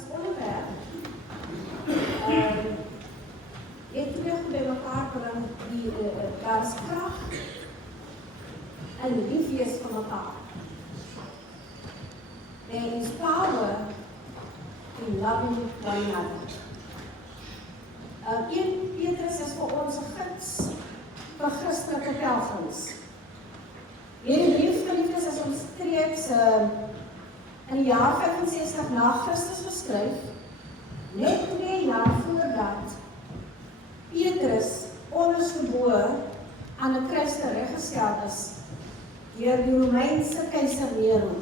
as onderwerp het twee goed by mekaar bring, daar is krag en liefjes van mekaar. There is power in loving one another. 1 Petrus is vir ons 'n gids vir Christelike pelgrims. Hierdie brief, geliefdes, is omstreeks in die jaar 65 na Christus geskryf, net 2 jaar voordat Petrus ondersgeboor aan 'n kruis tereggestel is deur die Romeinse keiser Nero.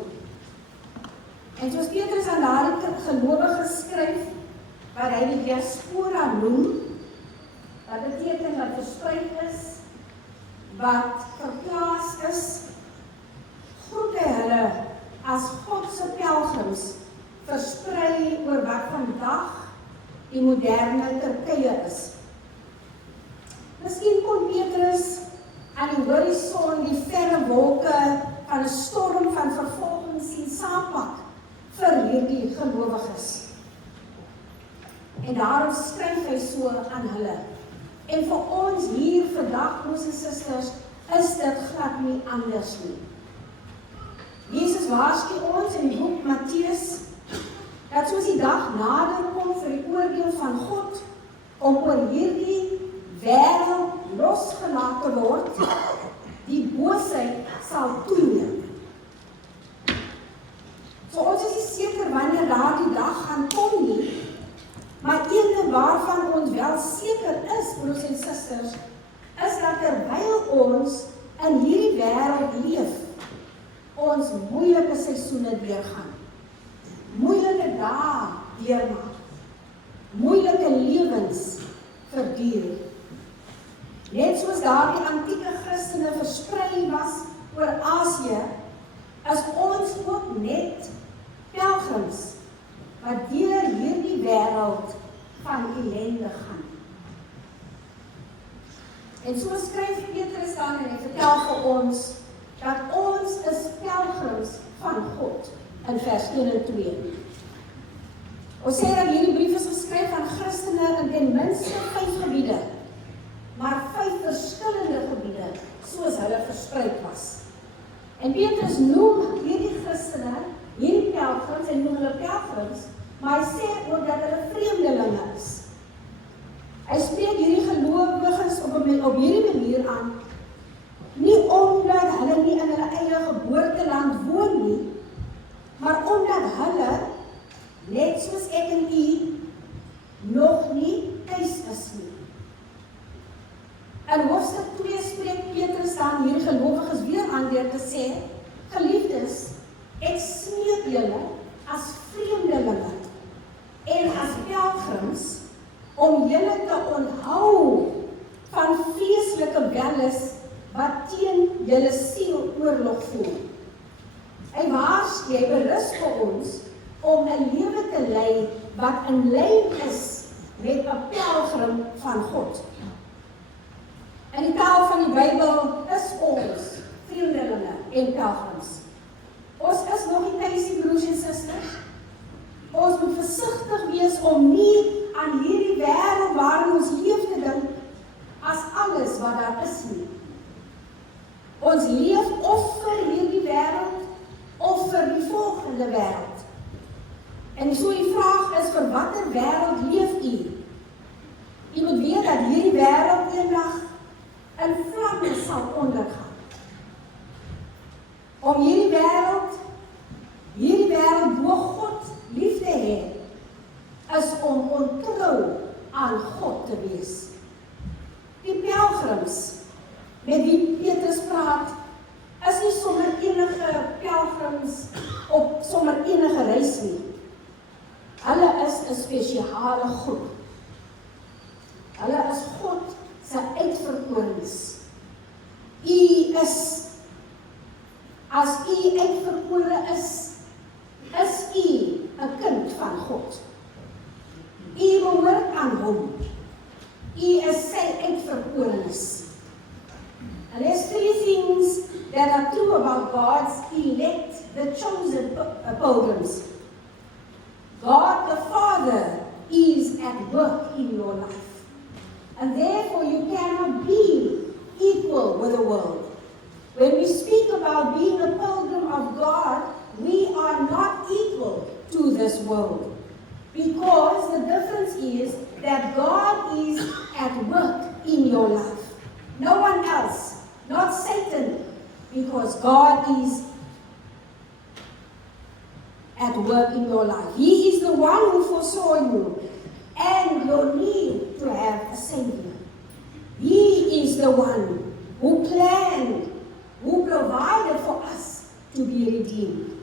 En soos Petrus aan daardie gelowiges skryf, wat hy die diaspora noem, wat beteken wat versprei is, wat verplaas is, groet hy hulle as Godse pelgrims versprei oor wat vandag die moderne Turkye is. Miskien kon Petrus aan die horison die verre wolke van 'n storm van vervolging sien saampak vir hierdie gelowiges. En daarom skryf hy so aan hulle. En vir ons hier vandag, broers en susters, is dit glad nie anders nie. Jesus waarsku ons in die boek Matteus, dat soos die dag nader kom vir die oordeel van God, om oor hierdie wêreld losgelaat te word, die boosheid sal toeneem. So ons is nie seker wanneer daardie dag gaan kom nie, maar een waarvan ons wel seker is, broers en susters, is dat terwyl ons in hierdie wêreld leef, ons moeilike seisoene deurgaan, moeilike dae deurmaak, moeilike lewens verduur. Net soos daardie antieke Christene versprei was oor Asië, is ons ook net pelgrims wat deur hierdie wêreld van ellende gaan. En so skryf Petrus dan en hy vertel vir ons dat ons is pelgrims van God in vers 1 en 2. Ons sê dat hierdie brief is geskryf aan Christene in ten minste 5 gebiede, maar 5 verskillende gebiede soos hulle versprei was. En Petrus noem hierdie Christene, hierdie pelgrims, en noem hulle pelgrims, maar hy sê ook dat hulle vreemdelinge is. Hy spreek hierdie gelowiges op hierdie manier aan, nie omdat hulle nie in hulle eie geboorteland woon nie, maar omdat hulle, net soos ek en u, nog nie tuis is nie. In hoofstuk 2 spreek Petrus dan hierdie gelowiges weer aan deur te sê, geliefdes, ek smeek julle as vreemdelinge en as pelgrims om julle te onthou van vreeslike welles wat teen julle siel oorlog voer. Hy waarsku, hy berus vir ons om 'n lewe te lei wat in lyn is met 'n pelgrim van God. In die taal van die Bybel is ons vreemdelinge en pelgrims. Ons is nog nie tuis nie, broers en susters. Ons moet versigtig wees om nie aan hierdie wêreld waarin ons leef te dink as alles wat daar is nie. Ons leef of vir hierdie wêreld of vir die volgende wêreld. En so die vraag is, vir watter wêreld leef u? U moet weet dat hierdie wêreld eendag in vlamme sal ondergaan. Om hierdie wêreld bo God lief te hê, is om ontrou aan God te wees. Die pelgrims met wie Petrus praat, is nie sommer enige pelgrims op sommer enige reis nie. Hulle is 'n spesiale groep. Hulle is God se uitverkorenes. As u uitverkore is u 'n kind van God. U behoort aan hom. U is sy uitverkorenes. And there's 3 things that are true about God's elect, the chosen pilgrims. God the Father is at work in your life. And therefore you cannot be equal with the world. When we speak about being a pilgrim of God, we are not equal to this world. Because the difference is that God is at work in your life. No one else, not Satan, because God is at work in your life. He is the one who foresaw you and your need to have a Savior. He is the one who planned, who provided for us to be redeemed.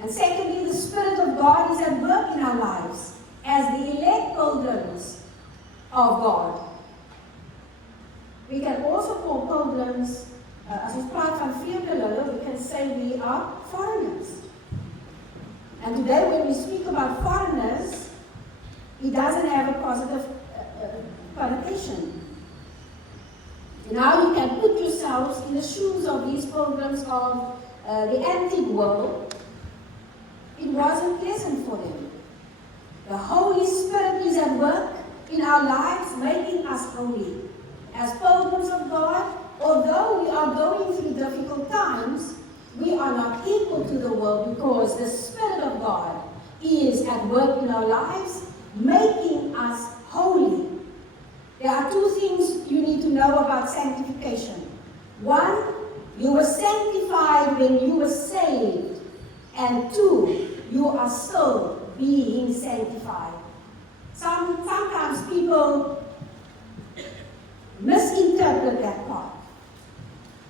And secondly, the Spirit of God is at work in our lives as the elect pilgrims of God. We can also call pilgrims, as ons praat van vreemdelinge, we can say we are foreigners. And today when we speak about foreigners, it doesn't have a positive connotation. Now you can put yourselves in the shoes of these pilgrims of the antique world. It wasn't pleasant for them. The Holy Spirit is at work in our lives, making us holy. As pilgrims of God, although we are going through difficult times, we are not equal to the world because the Spirit of God is at work in our lives, making us holy. There are two things you need to know about sanctification. One, you were sanctified when you were saved. And two, you are still being sanctified. Sometimes people misinterpret that part.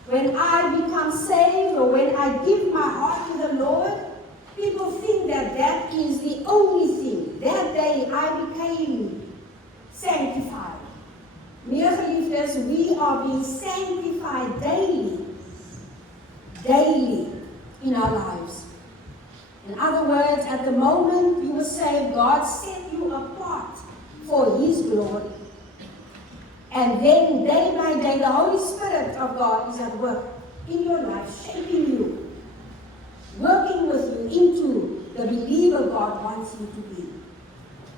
When I become saved or when I give my heart to the Lord, people think that that is the only thing. That day I became sanctified. Meer geliefdes, we are being sanctified daily in our lives. In other words, at the moment you were saved, God set you apart for His glory. And then day by day, the Holy Spirit of God is at work in your life, shaping you, working with you into the believer God wants you to be.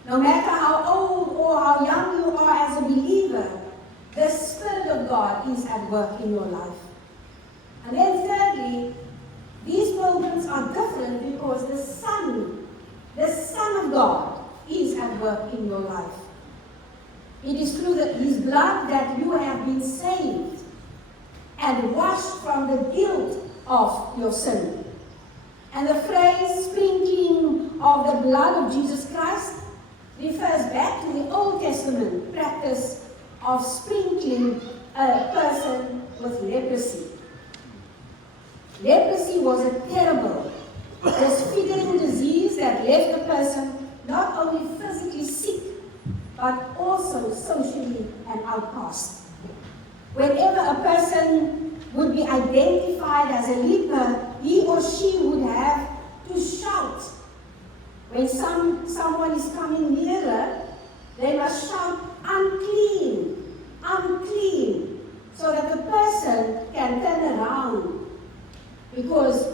No matter how old or how young you are as a believer, the Spirit of God is at work in your life. And then thirdly, these pilgrims are different because the Son of God is at work in your life. It is through His blood that you have been saved and washed from the guilt of your sin. And the phrase sprinkling of the blood of Jesus Christ refers back to the Old Testament practice of sprinkling a person with leprosy. Leprosy was a terrible, disfiguring disease that left the person not only physically sick, but also socially an outcast. Whenever a person would be identified as a leper, he or she would have to shout. When someone is coming nearer, they must shout, "Unclean, unclean," so that the person can turn around. Because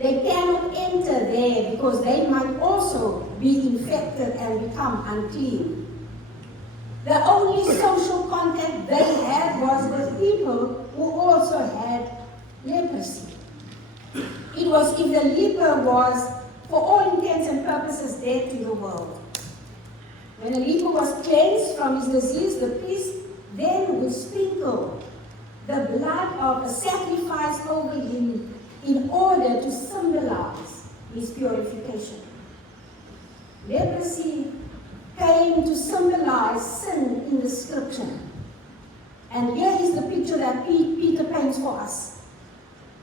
they cannot enter there because they might also be infected and become unclean. The only social contact they had was with people who also had leprosy. It was if the leper was, for all intents and purposes, dead to the world. When a leper was cleansed from his disease, the priest then would sprinkle the blood of a sacrifice over him in order to symbolize his purification. Leprosy came to symbolize sin in the Scripture. And here is the picture that Peter paints for us.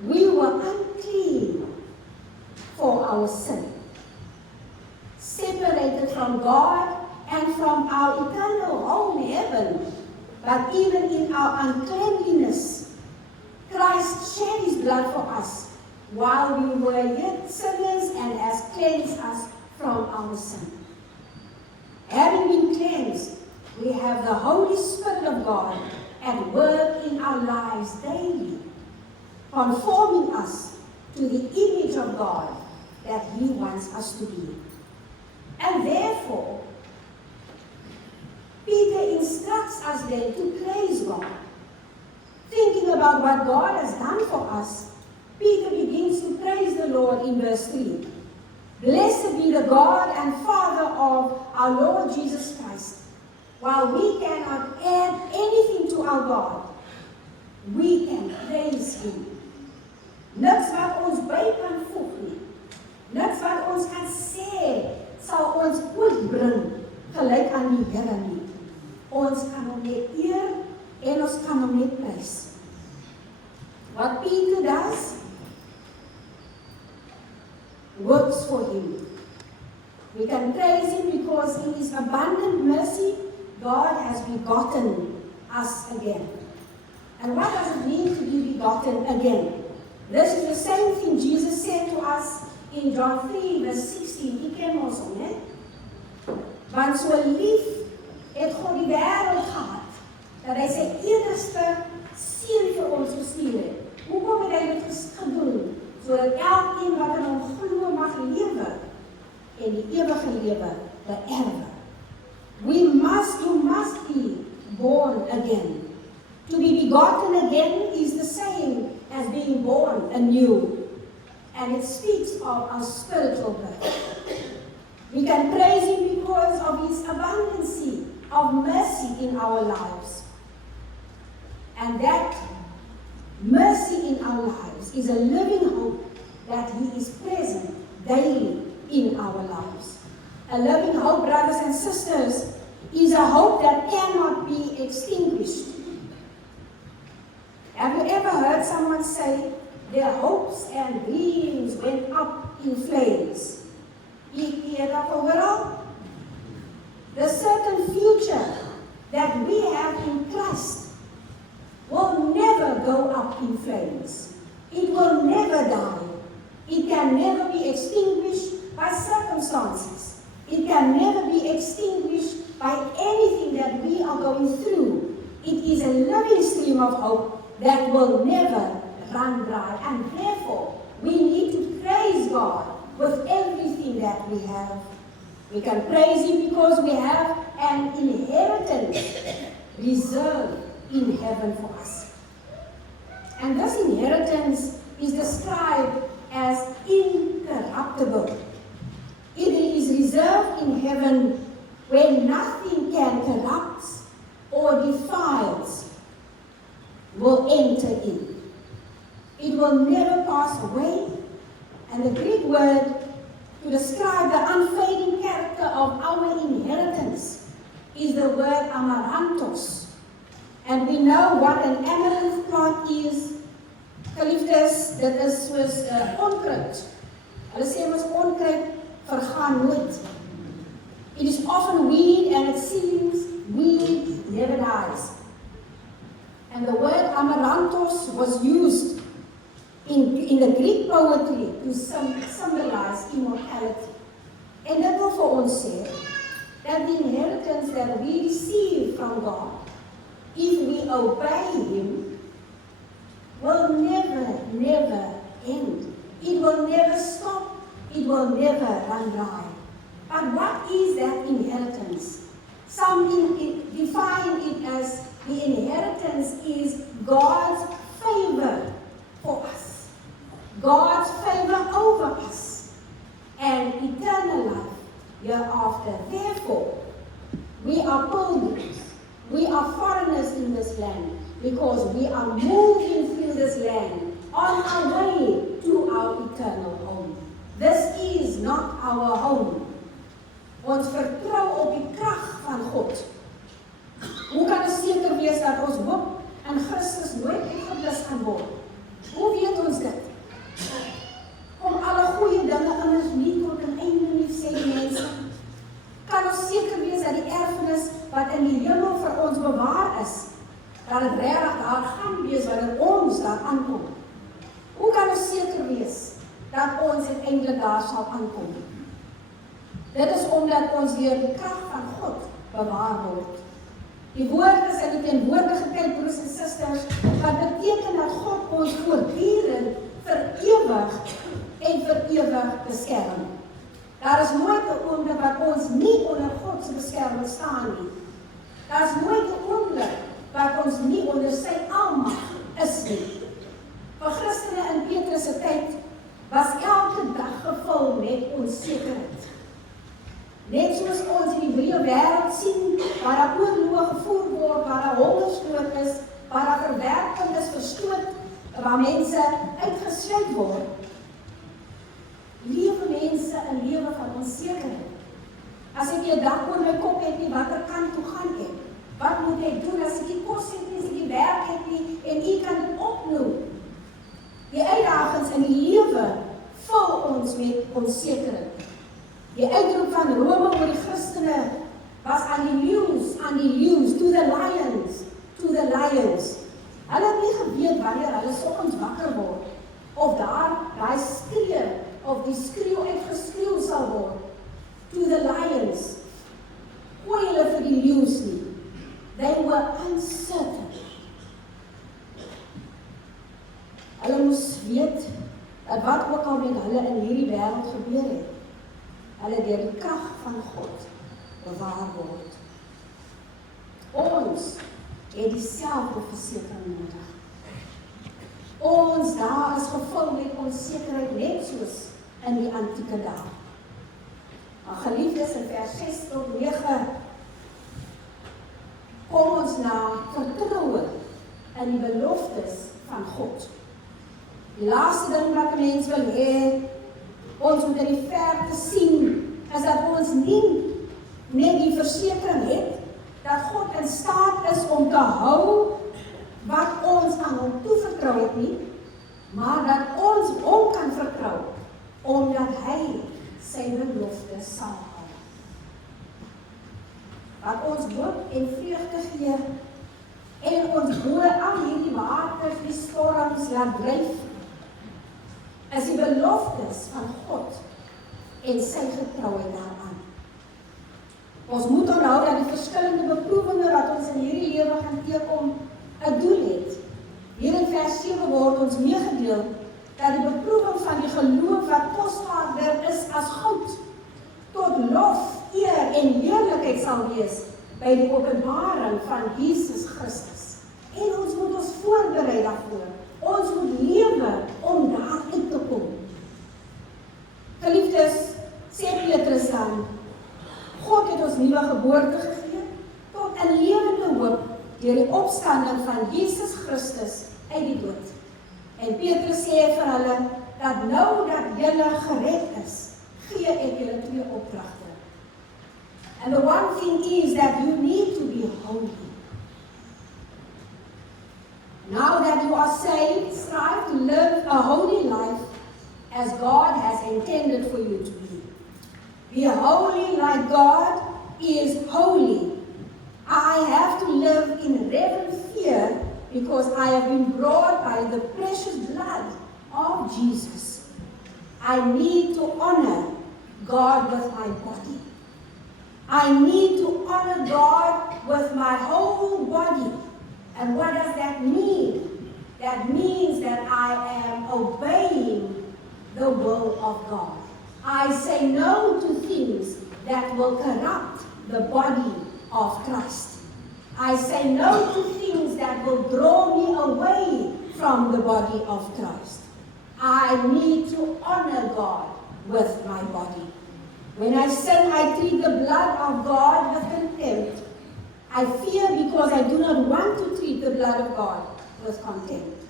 We were unclean for our sin, separated from God and from our eternal home in heaven. But even in our uncleanliness, Christ shed His blood for us while we were yet sinners and has cleansed us from our sin. Having been cleansed, we have the Holy Spirit of God at work in our lives daily, conforming us to the image of God that He wants us to be. And therefore, Peter instructs us then to praise God. Thinking about what God has done for us, Peter begins to praise the Lord in verse 3. Blessed be the God and Father of our Lord Jesus Christ. While we cannot add anything to our God, we can praise Him. Niks wat ons by kan voeg nie. Niks wat ons kan sê, sal ons ooit bring gelyk aan die Here nie. Ons kan hom net eer en ons kan hom net prys. What Peter does works for him. We can praise him because in his abundant mercy, God has begotten us again. And what does it mean to be begotten again? This is the same thing Jesus said to us in John 3 verse 16. Die ken ons al, né? Want so lief het God die wêreld gehad, dat hy sy enigste seun vir ons gestuur het. Hoekom het hy dit gedoen? Sodat elkeen wat in hom glo mag lewe en die ewige lewe beerwe. You must be born again. To be begotten again is the same as being born anew. And it speaks of our spiritual birth. We can praise him because of his abundancy of mercy in our lives. And that mercy in our lives is a living hope that he is present daily in our lives. A living hope, brothers and sisters, is a hope that cannot be extinguished. Have you ever heard someone say their hopes and dreams went up in flames? The certain future that we have in Christ will never go up in flames. It will never die. It can never be extinguished by circumstances. It can never be extinguished by anything that we are going through. It is a living stream of hope that will never run dry. And therefore, we need to praise God with everything that we have. We can praise him because we have an inheritance reserved in heaven for us. And this inheritance is described as incorruptible. It is reserved in heaven where nothing can corrupt or defiles will enter in. It will never pass away. And the Greek word to describe the unfading character of our inheritance is the word amaranthos. And we know what an amaranth plant is. Geliefdes, dit is soos onkruid. Hulle sê mos onkruid vergaan nooit. It is often weed, and it seems weed never dies. And the word amaranthos was used in the Greek poetry to symbolize immortality. En dit wil vir ons sê that the inheritance that we receive from God, if we obey him, will never end. It will never stop. It will never run dry. But what is that inheritance? Some define it as the inheritance is God's favor for us. God's favor over us. And eternal life hereafter. Therefore, we are pilgrims. We are foreigners in this land because we are moving through this land on our way to our eternal home. This is not our home. Ons vertrou op die krag van God. Hoe kan ons seker wees dat ons hoop in Christus nooit uitgeblus gaan word? Hoe weet ons dit? Om alle goeie dinge in ons nie tot 'n einde nie, sê die mense. Kan ons seker wees dat die erfenis wat in die hemel vir ons bewaar is, dat dit regtig daar gaan wees wanneer ons daar aankom? Hoe kan ons seker wees dat ons uiteindelik daar sal aankom? Dit is omdat ons deur die krag van God bewaar word. Die woord is in die teenwoordige tyd, broers en susters, wat beteken dat God ons voortdurend vir ewig en vir ewig beskerm. Daar is nooit 'n oomblik wat ons nie onder God se beskerming staan nie. Daar is nooit 'n oomblik wat ons nie onder sy almag is nie. Vir Christene in Petrus se tyd was elke dag gevul met onsekerheid. Net soos ons in die Hebreë wêreld sien, waar daar oorloë gevoer word, waar daar hongersnood is, waar daar verwerping is, verstoot, waar mense uitgesluit word, lewe mense 'n lewe van onsekerheid. As ek nie 'n dak oor my kop het nie, watter kant toe gaan ek? Wat moet ek doen as ek nie kos het nie, as ek nie werk het nie, en u kan dit opnoem. Die uitdagings in die lewe vul ons met onsekerheid. Die uitroep van Rome oor die Christene was aan die leeu's, to the lions, to the lions. Hulle het nie geweet wanneer hulle soggens wakker word, of daai skree, of die skreeu uitgeskreeu sal word, to the lions. Gooi hulle vir die leeu's nie. They were uncertain. Hulle moes weet, dat wat ook al met hulle in hierdie wêreld gebeur het, hulle deur die krag van God bewaar word. Ons het dieselfde versekering nodig. Ons dae is gevul met onsekerheid, net soos in die antieke dae. Maar geliefdes, in vers 6 tot 9 kom ons na vertroue in die beloftes van God. Die laaste ding wat 'n mens wil hê, ons moet in die verte sien, is dat ons nie net die versekering het, dat God in staat is om te hou wat ons aan hom toevertrou het nie, maar dat ons hom kan vertrou, omdat hy sy beloftes sal hou. Wat ons hoop en vreugde gee, en ons bo al hierdie waters, die storms laat dryf, is die beloftes van God en sy getrouheid daaraan. Ons moet onthou dat die verskillende beproewinge wat ons in hierdie lewe gaan teekom 'n doel het. Hier in vers 7 word ons meegedeel dat die beproewing van die geloof wat kosbaarder is as goud, tot lof, eer en heerlikheid sal wees by die openbaring van Jesus Christus. En ons moet ons voorberei daarvoor. Ons moet lewe om daar uit te kom. Geliefdes, sê Petrus dan, God het ons nuwe geboorte gegee tot 'n lewende hoop deur die opstanding van Jesus Christus uit die dood. En Petrus sê vir hulle dat nou dat julle gered is, gee ek julle 2 opdragte. And the one thing is that you need to be holy. Now that you are saved, strive to live a holy life as God has intended for you to be. Be holy like God is holy. I have to live in reverent fear because I have been brought by the precious blood of Jesus. I need to honor God with my body. I need to honor God with my whole body. And what does that mean? That means that I am obeying the will of God. I say no to things that will corrupt the body of Christ. I say no to things that will draw me away from the body of Christ. I need to honor God with my body. When I sin, I treat the blood of God with contempt. I fear because I do not want to treat the blood of God with contempt.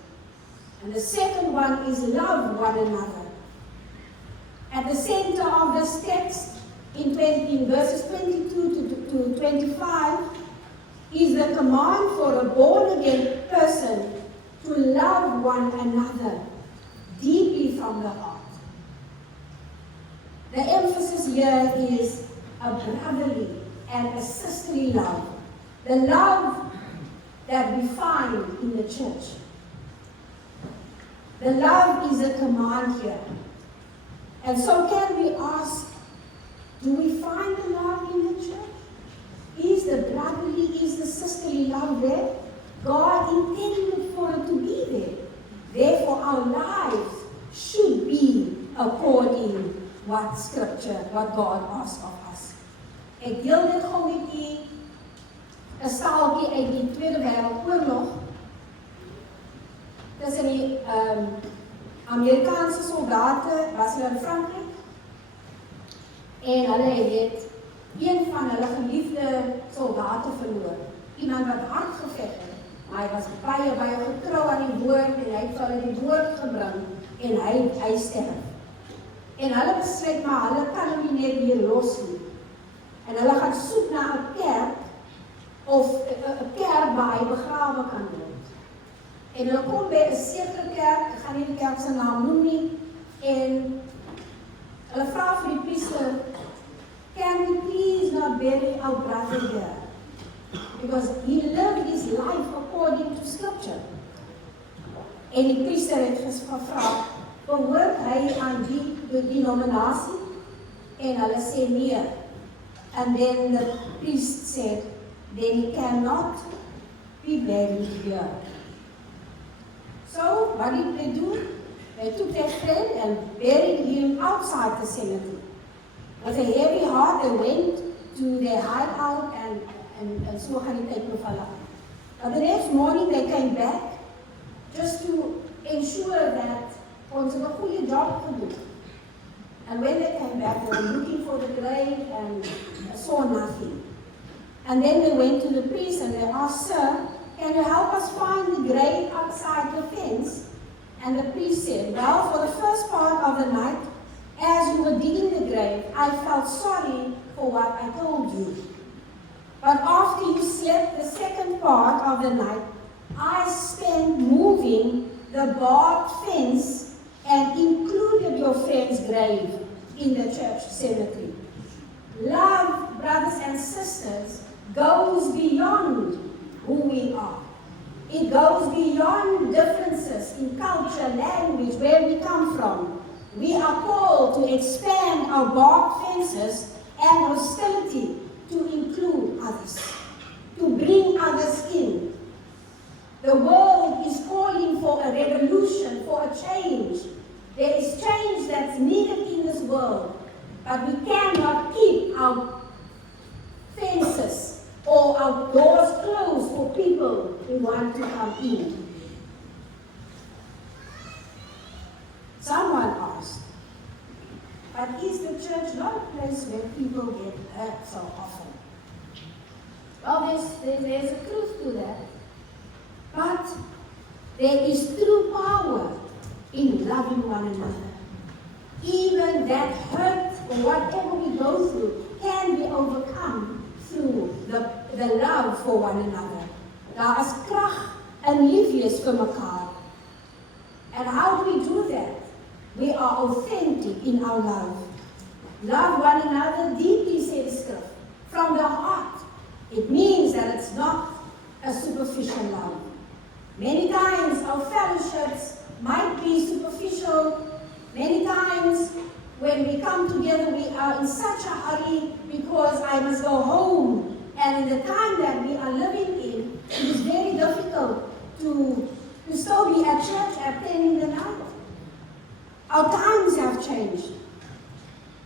And the second one is love one another. At the center of this text, in verses 22 to 25, is the command for a born-again person to love one another deeply from the heart. The emphasis here is a brotherly and a sisterly love. The love that we find in the church. The love is a command here. And so can we ask, do we find the love in the church? Is the brotherly, is the sisterly love there? God intended for it to be there. Therefore, our lives should be according what scripture, what God asks of us. Ek deel dit gou met u 'n staaltjie uit die Tweede Wêreldoorlog tussen die Amerikaanse soldate was hulle in Frankryk en hulle het een van hulle geliefde soldate verloor. Iemand wat hard geveg het. Hy was baie getrou aan die woord en hy het hulle die woord gebring en hy sterf. En hulle besluit maar hulle kan hom nie net hier los nie. En hulle gaan soek na 'n kerk of 'n kerk waar hy begrawe kan word. En hulle kom by 'n sekere kerk, ek gaan nie die kerk se naam noem nie, en hulle vra vir die priester, "Can we please not bury our brother here? Because he lived his life according to scripture." En die priester het gevra, "Behoort hy aan die denominasie?" En hulle sê nee. And then the priest said, "Then he cannot be buried here." So, what did they do? They took their friend and buried him outside the cemetery. With a heavy heart, they went to their hideout and so gaan die tyd nog hulle. But the next morning they came back just to ensure that ons 'n goeie job gedoen. And when they came back, they were looking for the grave and saw nothing. And then they went to the priest and they asked, "Sir, can you help us find the grave outside the fence?" And the priest said, "Well, for the first part of the night, as you were digging the grave, I felt sorry for what I told you. But after you slept the second part of the night, I spent moving the barbed fence and included your friend's grave in the church cemetery." Love, brothers and sisters, goes beyond who we are. It goes beyond differences in culture, language, where we come from. We are called to expand our barbed fences and hostility to include others, to bring others in. The world is calling for a revolution, for a change. There is change that's needed in this world, but we cannot keep our fences or our doors closed for people who want to come in. Someone asked, "But is the church not a place where people get hurt so often?" Well, there's a truth to that. But there is true power in loving one another. Even that hurt or whatever we go through can be overcome through the love for one another. Daar is krag in lief wees vir mekaar. And how do we do that? We are authentic in our love. Love one another deeply, says Scripture, from the heart. It means that it's not a superficial love. Many times our fellowships might be superficial. Many times when we come together, we are in such a hurry because I must go home. And in the time that we are living in, it is very difficult to still be at church at 10 in the night. Our times have changed.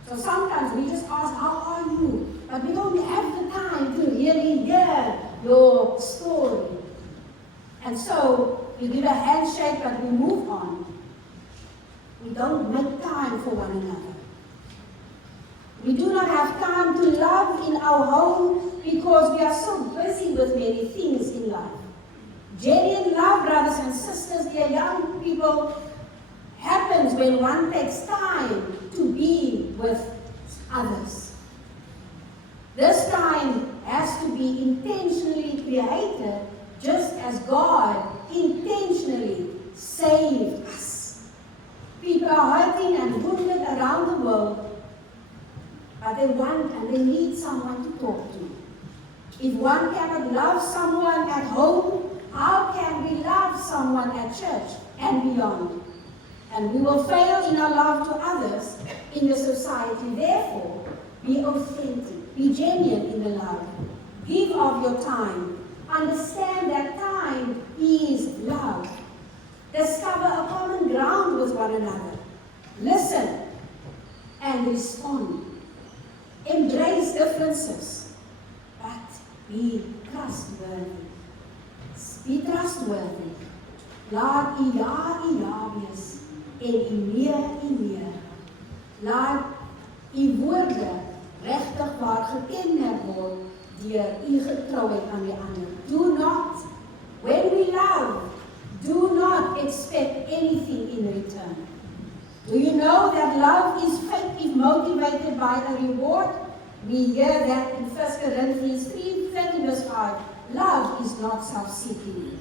So sometimes we just ask, "How are you?" But we don't have the time to really hear your story. And so we give a handshake, but we move on. We don't make time for one another. We do not have time to love in our home because we are so busy with many things in life. Genuine love, brothers and sisters, dear young people, happens when one takes time to be with others. This time has to be intentionally created, just as God intentionally saved us. People are hurting and wounded around the world, but they want and they need someone to talk to. If one cannot love someone at home, how can we love someone at church and beyond? And we will fail in our love to others in the society. Therefore, be authentic, be genuine in the love. Give of your time. Understand that time is love. Discover a common ground with one another. Listen and respond. Embrace differences, but be trustworthy. Be trustworthy. Laat u ja wees en u nee. Laat u woorde regtig waar gekenmerk word deur u getrouheid aan die ander. Do not, when we love, do not expect anything in return. Do you know that love is fake if motivated by a reward? We hear that in 1 Corinthians 3:30 verse 5. Love is not self-seeking.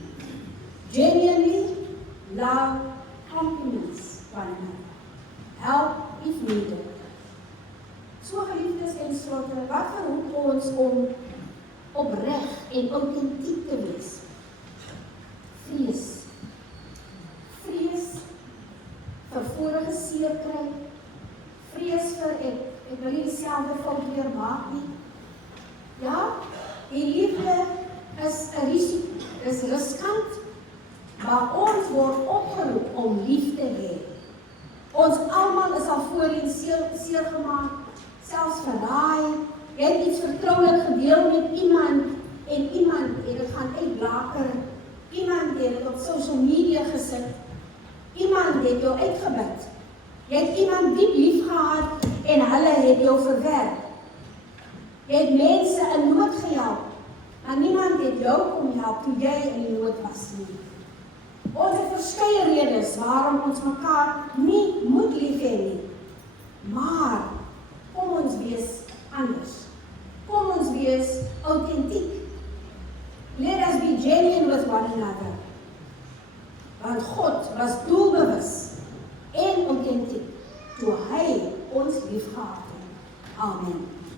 Genuinely, love complements one another. Help if needed. So geliefdes en slotte, wat verhoed ons om opreg en autentiek te wees? Vrees. Vrees vir vorige seer kry. Vrees vir ek wil nie dieselfde fout weer maak nie. Ja, die liefde is 'n risiko, is riskant, maar ons word opgeroep om lief te hê. Ons almal is al voorheen seer gemaak, selfs verraai. Jy het iets vertroulik gedeel met iemand en iemand het dit gaan uitblaker. Iemand het dit op social media gesit. Iemand het jou uitgebid. Jy het iemand diep lief gehad en hulle het jou verwerp. Jy het mense in nood gehelp, maar niemand het jou kom help toe jy in die nood was nie. Ons het verskeie redes waarom ons mekaar nie moet lief hê nie. Maar kom ons wees anders. Kom ons wees autentiek. Let us be genuine with one another. Want God was doelbewus en autentiek toe hy ons liefgehad het. Amen.